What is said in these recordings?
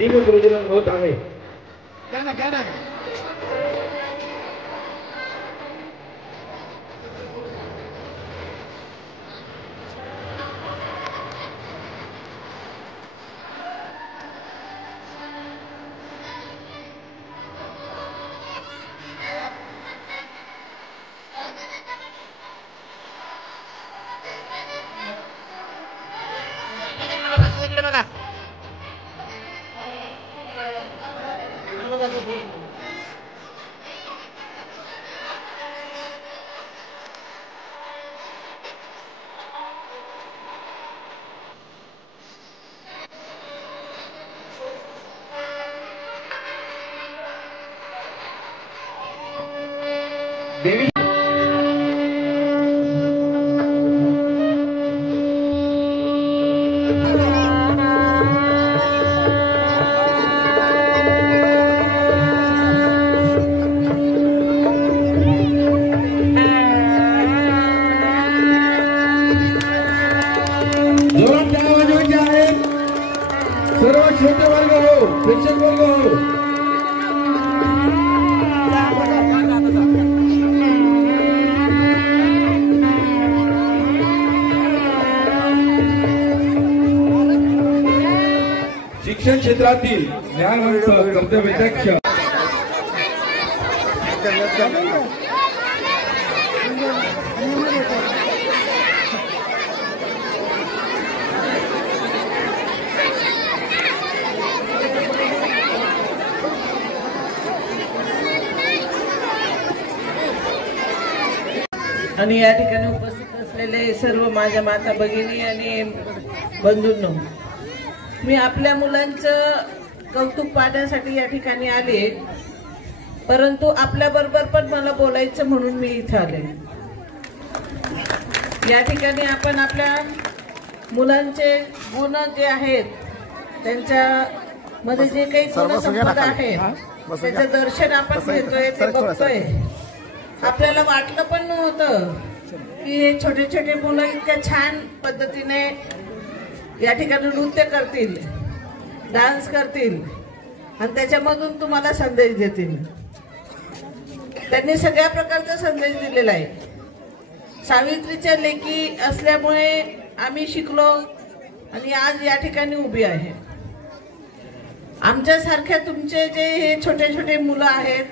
दीपप्रज्वलन होत आहे। देवी जोरात आवाज वाजवायचे आहे। सर्व श्रोते वर्ग हो, प्रेक्षक वर्ग हो। शिक्षण क्षेत्रातील ज्ञानवंत कर्तव्यदक्ष आणि या ठिकाणी उपस्थित असलेले सर्व माझ्या माता भगिनी आणि बंधूंनो, मी आपल्या मुलांचं कौतुक पाहण्यासाठी या ठिकाणी आले, परंतु आपल्या बरोबर पण मला बोलायचं म्हणून मी इथे आले। या ठिकाणी आपण आपल्या मुलांचे गुण जे आहेत, त्यांच्या मध्ये जे काही गुणसंपदा आहे त्याचं दर्शन आपण घेतोय, ते बघतोय। आपल्याला वाटलं पण नव्हतं की हे छोटे छोटे मुलं इतक्या छान पद्धतीने या ठिकाणी नृत्य करतील, डान्स करतील आणि त्याच्यामधून तुम्हाला संदेश देतील। त्यांनी सगळ्या प्रकारचा संदेश दिलेला आहे। सावित्रीच्या लेकी असल्यामुळे आम्ही शिकलो आणि आज या ठिकाणी उभी आहे। आमच्यासारख्या तुमचे जे हे छोटे छोटे मुलं आहेत,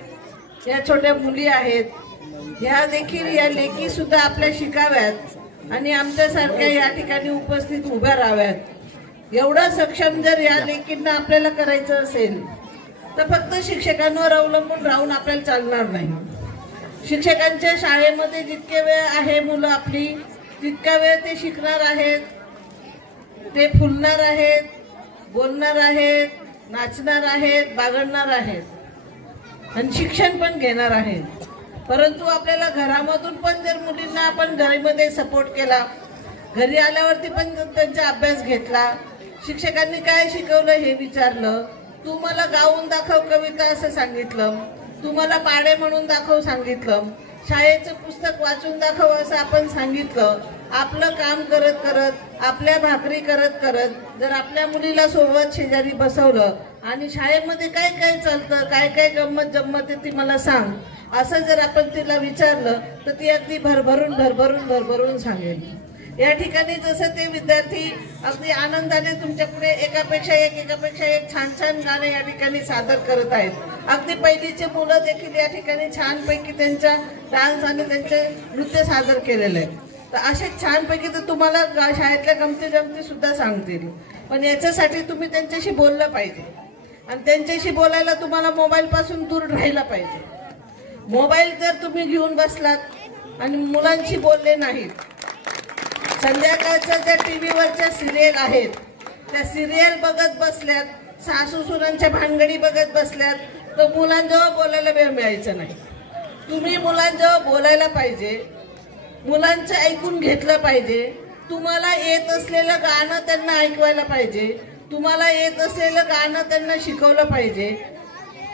या छोट्या मुली आहेत, ह्या देखील या लेकी सुद्धा आपल्या शिकाव्यात आणि आमच्यासारख्या या ठिकाणी उपस्थित उभ्या राहाव्यात। एवढा सक्षम जर या लेकींना आपल्याला करायचं असेल तर फक्त शिक्षकांवर अवलंबून राहून आपल्याला चालणार नाही। शिक्षकांच्या शाळेमध्ये जितके वेळ आहे मुलं आपली, तितका वेळ ते शिकणार आहेत, ते फुलणार आहेत, बोलणार आहेत, नाचणार आहेत, बागडणार आहेत आणि शिक्षण पण घेणार आहेत। परंतु आपल्याला घरामधून पण जर मुलींना आपण घरामध्ये सपोर्ट केला, घरी आल्यावरती पण त्यांचा अभ्यास घेतला, शिक्षकांनी काय शिकवलं हे विचारलं, तू मला गाऊन दाखव कविता असं सांगितलं, तू मला पाढे म्हणून दाखव सांगितलं, शाळेचं पुस्तक वाचून दाखव असं आपण सांगितलं, आपलं काम करत करत, आपल्या भाकरी करत करत जर आपल्या मुलीला सोबत शेजारी बसवलं आणि शाळेमध्ये काय काय चालतं, काय काय गंमत जम्मत ती मला सांग असं जर आपण तिला विचारलं तर ती अगदी भरभरून भरभरून भरभरून सांगेल। या ठिकाणी जसं ते विद्यार्थी अगदी आनंदाने तुमच्या पुढे एकापेक्षा एक छान छान गाणे या ठिकाणी सादर करत आहेत। अगदी पहिलीचे मुलं देखील या ठिकाणी छानपैकी त्यांचा डान्स आणि त्यांचे नृत्य सादर केलेलं आहे। तर असे छानपैकी तर तुम्हाला शाळेतल्या गमती जमती सुद्धा सांगतील, पण याच्यासाठी तुम्ही त्यांच्याशी बोललं पाहिजे आणि त्यांच्याशी बोलायला तुम्हाला मोबाईल पासून दूर राहायला पाहिजे। मोबाईल जर तुम्ही घेऊन बसलात आणि मुलांशी बोलले नाहीत, संध्याकाळच्या ज्या टीव्हीवरच्या सिरियल आहेत त्या सिरियल बघत बसल्यात, सासू सुनांच्या भानगडी बघत बसल्यात, तर मुलांजवळ बोलायला वेळ मिळायचा नाही। तुम्ही मुलांजवळ बोलायला पाहिजे, मुलांचं ऐकून घेतलं पाहिजे, तुम्हाला येत असलेलं गाणं त्यांना ऐकवायला पाहिजे, तुम्हाला येत असलेलं गाणं त्यांना शिकवलं पाहिजे।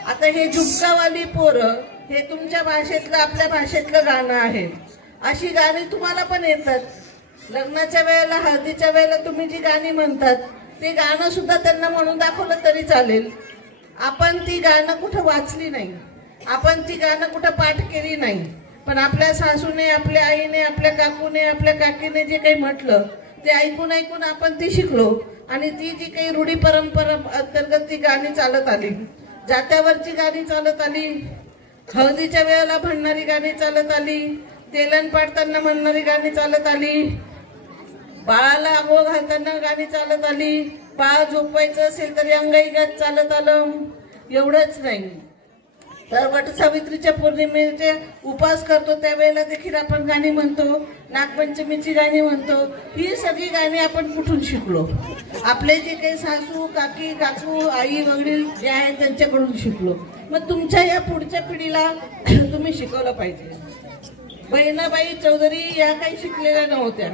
आता हे झुमकावाली पोरं हे तुमच्या भाषेतलं आपल्या भाषेतलं गाणं आहे, अशी गाणी तुम्हाला पण येतात। लग्नाच्या वेळेला हळदीच्या वेळेला तुम्ही जी गाणी म्हणतात ते गाणं सुद्धा त्यांना म्हणून दाखवलं तरी चालेल. आपण ती गाणं कुठं वाचली नाही, आपण ती गाणं कुठं पाठ केली नाही, पण आपल्या सासूने, आपल्या आईने, आपल्या काकूने, आपल्या काकीने जे काही म्हटलं ते ऐकून ऐकून आपण ती शिकलो. आणि ती जी काही रूढी परंपरा अंतर्गत ती गाणी चालत आली, जात्यावरची गाणी चालत आली, हळदीच्या वेळेला म्हणणारी गाणी चालत आली, तेलन पाडताना म्हणणारी गाणी चालत आली, बाळाला आंघोळ घालताना गाणी चालत आली, बाळ झोपवायचं असेल तरी अंगाई गात चालत आलं. एवढंच नाही तर वटसावित्रीच्या पौर्णिमेचे उपास करतो त्यावेळेला देखील आपण गाणी म्हणतो, नागपंचमीची गाणी म्हणतो. ही सगळी गाणी आपण कुठून शिकलो? आपले जे काही सासू, काकी, काकू, आई, वडील जे आहेत त्यांच्याकडून शिकलो. मग तुमच्या या पुढच्या पिढीला तुम्ही शिकवलं पाहिजे. बहिणाबाई चौधरी या काही शिकलेल्या नव्हत्या,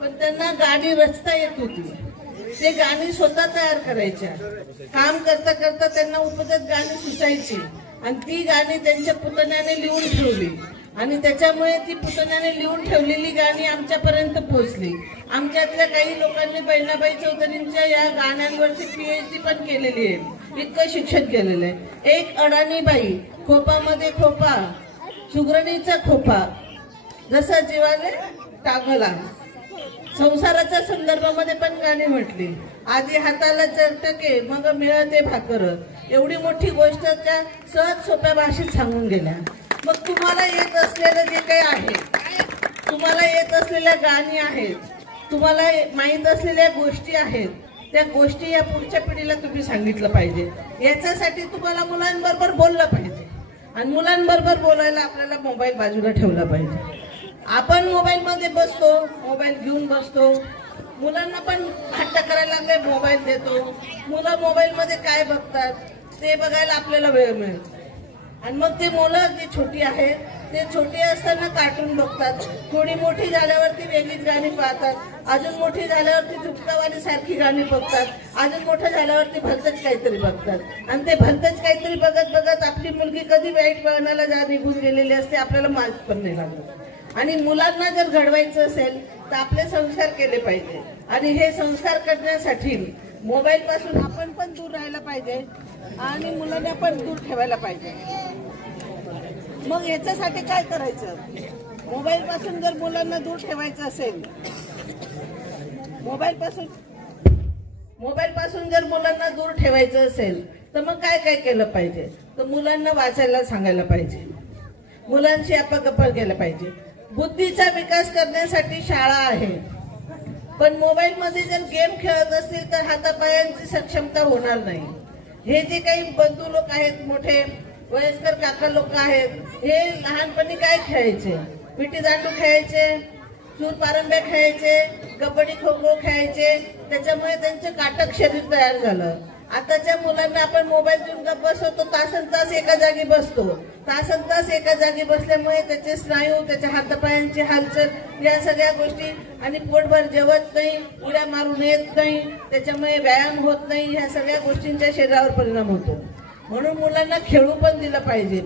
पण त्यांना गाणी रचता येत होती. ते गाणी स्वतः तयार करायच्या. काम करता करता त्यांना उपजत गाणी सुचायची आणि ती गाणी त्यांच्या पुतण्याने लिहून ठेवली आणि त्याच्यामुळे ती पुतण्याने लिहून ठेवलेली गाणी आमच्यापर्यंत पोहोचली. आमच्यातल्या काही लोकांनी बहिणाबाई चौधरींच्या या गाण्यांवरची PhD पण केलेली आहे, इतकं शिक्षण केलेलं आहे. एक अडाणी बाई, खोपामध्ये खोपा, सुगरणीचा खोपा, जसा जीवाने टांगला, संसाराच्या संदर्भामध्ये पण गाणी म्हटली. आधी हाताला चरटके मग मिळते भाकर, एवढी मोठी गोष्ट त्या सहज सोप्या भाषेत सांगून गेल्या. मग तुम्हाला येत असलेलं जे काही आहे, तुम्हाला येत असलेल्या गाणी आहेत, तुम्हाला माहीत असलेल्या गोष्टी आहेत, त्या गोष्टी या पुढच्या पिढीला तुम्ही सांगितलं पाहिजे. याच्यासाठी तुम्हाला मुलांबरोबर बोललं पाहिजे आणि मुलांबरोबर बोलायला आपल्याला मोबाईल बाजूला ठेवला पाहिजे. आपण मोबाईल मध्ये बसतो, मोबाईल घेऊन बसतो, मुलांना पण हट्ट करायला लागले मोबाईल देतो. मुलं मोबाईल मध्ये काय बघतात ते बघायला आपल्याला वेळ मिळतो आणि मग ते मुलं जी छोटी आहेत ते छोटी असताना कार्टून बघतात, थोडी मोठी झाल्यावरती वेगळीच गाणी पाहतात, अजून मोठी झाल्यावरती झुपकावाली सारखी गाणी बघतात, अजून मोठं झाल्यावरती भलतच काहीतरी बघतात आणि ते भलतच काहीतरी बघत बघत आपली मुलगी कधी वाईट वळणाला जा निघून गेलेली असते आपल्याला माहित पण नाही लागत. आणि मुलांना जर घडवायचं असेल तर आपले संस्कार केले पाहिजे आणि हे संस्कार करण्यासाठी मोबाईल पासून आपण पण दूर राहायला पाहिजे आणि मुलांना पण दूर ठेवायला पाहिजे. मग याच्यासाठी काय करायचं? मोबाईल पासून जर मुलांना दूर ठेवायचं असेल, मोबाईल पासून जर मुलांना दूर ठेवायचं असेल तर मग काय काय केलं पाहिजे? तर मुलांना वाचायला सांगायला पाहिजे, मुलांशी आपण गप्पा केला पाहिजे. बुद्धीचा विकास करण्यासाठी शाळा आहे, पण मोबाईल मध्ये जर गेम खेळत असतील तर हातापायांची सक्षमता होणार नाही. हे जे काही बंधू लोक आहेत, मोठे वयस्कर काका लोक आहेत, हे लहानपणी काय खेळायचे? विटी दांडू खेळायचे, सूर पारंब्या खेळायचे, कबड्डी खो खो खेळायचे, त्याच्यामुळे त्यांचं काटक शरीर तयार झालं. आताच्या मुलांना आपण मोबाईल देऊन बसवतो, तासन तास एका जागी बसतो, तासन तास एका जागी बसल्यामुळे त्याचे स्नायू, त्याच्या हातापायांची हालचाल, या सगळ्या गोष्टी, आणि पोटभर जेवत नाही, उड्या मारून येत नाही, त्याच्यामुळे व्यायाम होत नाही, ह्या सगळ्या गोष्टींच्या शरीरावर परिणाम होतो. म्हणून मुलांना खेळू पण दिलं पाहिजे.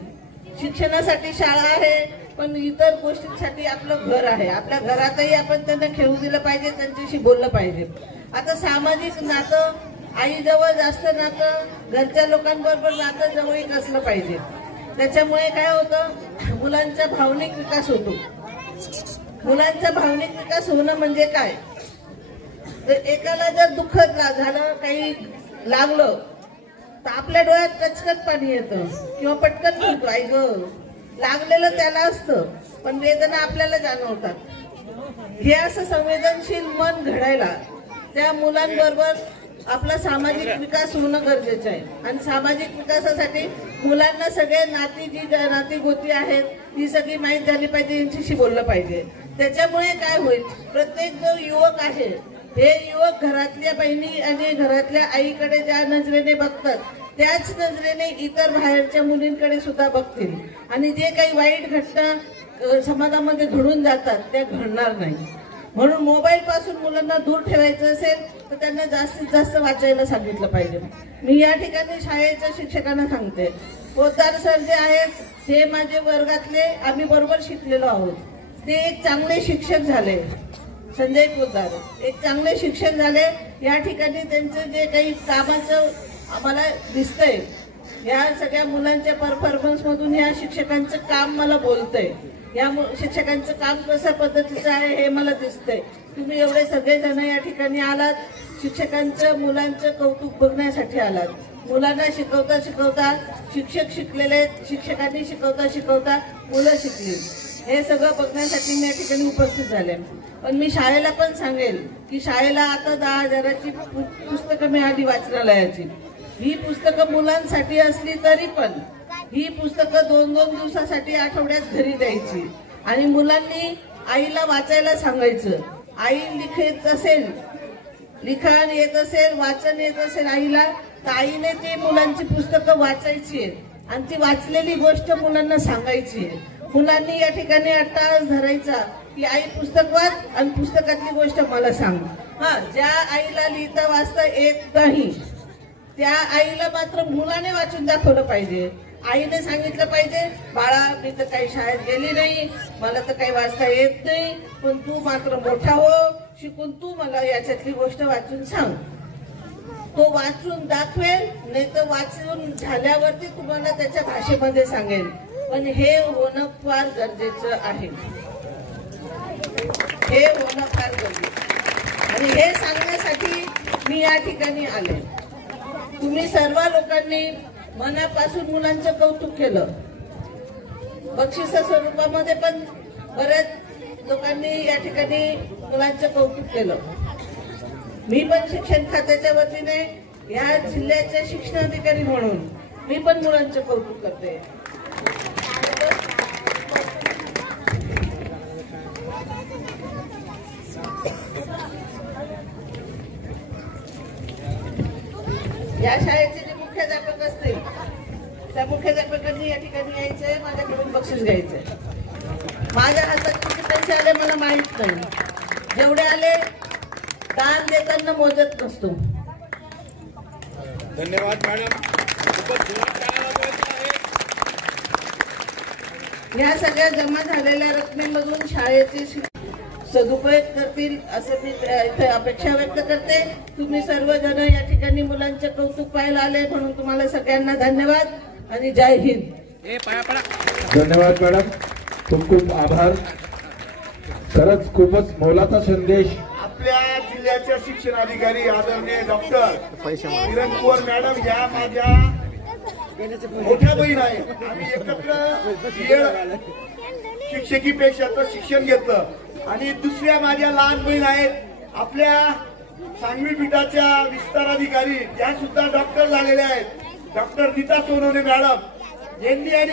शिक्षणासाठी शाळा आहे, पण इतर गोष्टींसाठी आपलं घर आहे. आपल्या घरातही आपण त्यांना खेळू दिलं पाहिजे, त्यांच्याशी बोललं पाहिजे. आता सामाजिक नातं, आईजवळ जास्त नातं, घरच्या लोकांबरोबर नातं जवळीक असलं पाहिजे. त्याच्यामुळे काय होतं, मुलांचा भावनिक विकास होतो. मुलांचा भावनिक विकास होणं म्हणजे काय? तर एकाला जर दुःख झालं, काही लागलं, तर आपल्या डोळ्यात कचकच पाणी येतं किंवा पटकन म्हणतो आई ग, लागलेलं त्याला असतं पण वेदना आपल्याला जाणवतात. हे असं संवेदनशील मन घडायला त्या मुलांबरोबर आपला सामाजिक विकास होणं गरजेचं आहे. आणि सामाजिक विकासासाठी मुलांना सगळे नाती गोती आहेत ही सगळी माहीत झाली पाहिजे, यांच्याशी बोललं पाहिजे. त्याच्यामुळे काय होईल, प्रत्येक जो युवक आहे, हे युवक घरातल्या बहिणी आणि घरातल्या आईकडे ज्या नजरेने बघतात त्याच नजरेने इतर बाहेरच्या मुलींकडे सुद्धा बघतील आणि जे काही वाईट घटना समाजामध्ये घडून जातात त्या घडणार नाही. म्हणून मोबाईल पासून मुलांना दूर ठेवायचं असेल तर त्यांना जास्तीत जास्त वाचायला सांगितलं पाहिजे. मी या ठिकाणी शाळेच्या शिक्षकांना सांगते, पोद्दार सर जे आहेत हे माझे वर्गातले, आम्ही बरोबर शिकलेलो आहोत. ते एक चांगले शिक्षक झाले, संजय पोद्दार एक चांगले शिक्षक झाले. या ठिकाणी त्यांचं जे काही कामाचं आम्हाला दिसतंय, या सगळ्या मुलांच्या परफॉर्मन्स मधून या शिक्षकांचं काम मला बोलतंय. या शिक्षकांचं काम कशा पद्धतीचं आहे हे मला दिसतंय. तुम्ही एवढे सगळेजण या ठिकाणी आलात, शिक्षकांचं मुलांचं कौतुक बघण्यासाठी आलात. मुलांना शिकवता शिकवता शिक्षक शिकलेले, शिक्षकांनी शिकवता शिकवता मुलं शिकली, हे सगळं बघण्यासाठी मी या ठिकाणी उपस्थित झाले. पण मी शाळेला पण सांगेल की शाळेला आता 10,000ची पुस्तकं मिळाली वाचनालयाची. ही पुस्तकं मुलांसाठी असली तरी पण ही पुस्तकं 2-2 दिवसासाठी आठवड्यात घरी द्यायची आणि मुलांनी आईला वाचायला सांगायचं. आई लिखित असेल, लिखाण येत असेल, वाचन येत असेल आईला, तर आईने ती मुलांची पुस्तकं वाचायची आहेत आणि ती वाचलेली गोष्ट मुलांना सांगायची आहे. मुलांनी या ठिकाणी अट्टाहास धरायचा की आई पुस्तक वाच आणि पुस्तकातली गोष्ट मला सांग. ज्या आईला लिहिता वाचता येत नाही त्या आईला मात्र मुलाने वाचून दाखवलं पाहिजे. आईने सांगितलं पाहिजे, बाळा मी तर काही शाळेत गेली नाही, मला तर काही वाचता येत नाही, पण तू मात्र मोठा हो, शिकून तू मला याच्यातली गोष्ट वाचून सांग. तो वाचून दाखवेल, नाही तर वाचून झाल्यावरती तुम्हाला त्याच्या भाषेमध्ये सांगेल. पण हे होणं फार गरजेचं आहे, हे होणं फार गरजेचं. आणि हे सांगण्यासाठी मी या ठिकाणी आले. तुम्ही सर्व लोकांनी मनापासून मुलांचं कौतुक केलं. बक्षिसा स्वरूपामध्ये पण बऱ्याच लोकांनी या ठिकाणी मुलांचं कौतुक केलं. मी पण शिक्षण खात्याच्या वतीने या जिल्ह्याचे शिक्षणाधिकारी म्हणून मी पण मुलांचं कौतुक करते. या शाळेचे जे मुख्याध्यापक असतील त्या मुख्याध्यापकांनी या ठिकाणी यायचंय, माझ्याकडून बक्षीस घ्यायचंय. माझ्या हातात किती पैसे आले मला माहित नाही. जेवढे आले दान देताना मोजत नसतो. धन्यवाद मॅडम. या सगळ्या जमा झालेल्या रकमेमधून शाळेचे सदुपयोग करतील असं मी इथे अपेक्षा व्यक्त करते. तुम्ही सर्वजण या ठिकाणी मुलांचे कौतुक पाहायला आले म्हणून तुम्हाला सगळ्यांना धन्यवाद आणि जय हिंद. धन्यवाद मॅडम, खूप खूप आभार. खरंच खूपच मोलाचा संदेश. आपल्या जिल्ह्याच्या शिक्षणाधिकारी आदरणीय डॉक्टर किरण कुवर मॅडम या माझ्या मोठ्या बहीण आहे. आम्ही एकत्र शिक्षकी पेशाचं शिक्षण घेतलं. आणि दुसऱ्या माझ्या लहान बहीण आहेत आपल्या सांगवी पीठाच्या विस्ताराधिकारी, त्या सुद्धा डॉक्टर झालेल्या आहेत, डॉक्टर नीता सोनवणे मॅडम यांनी आणि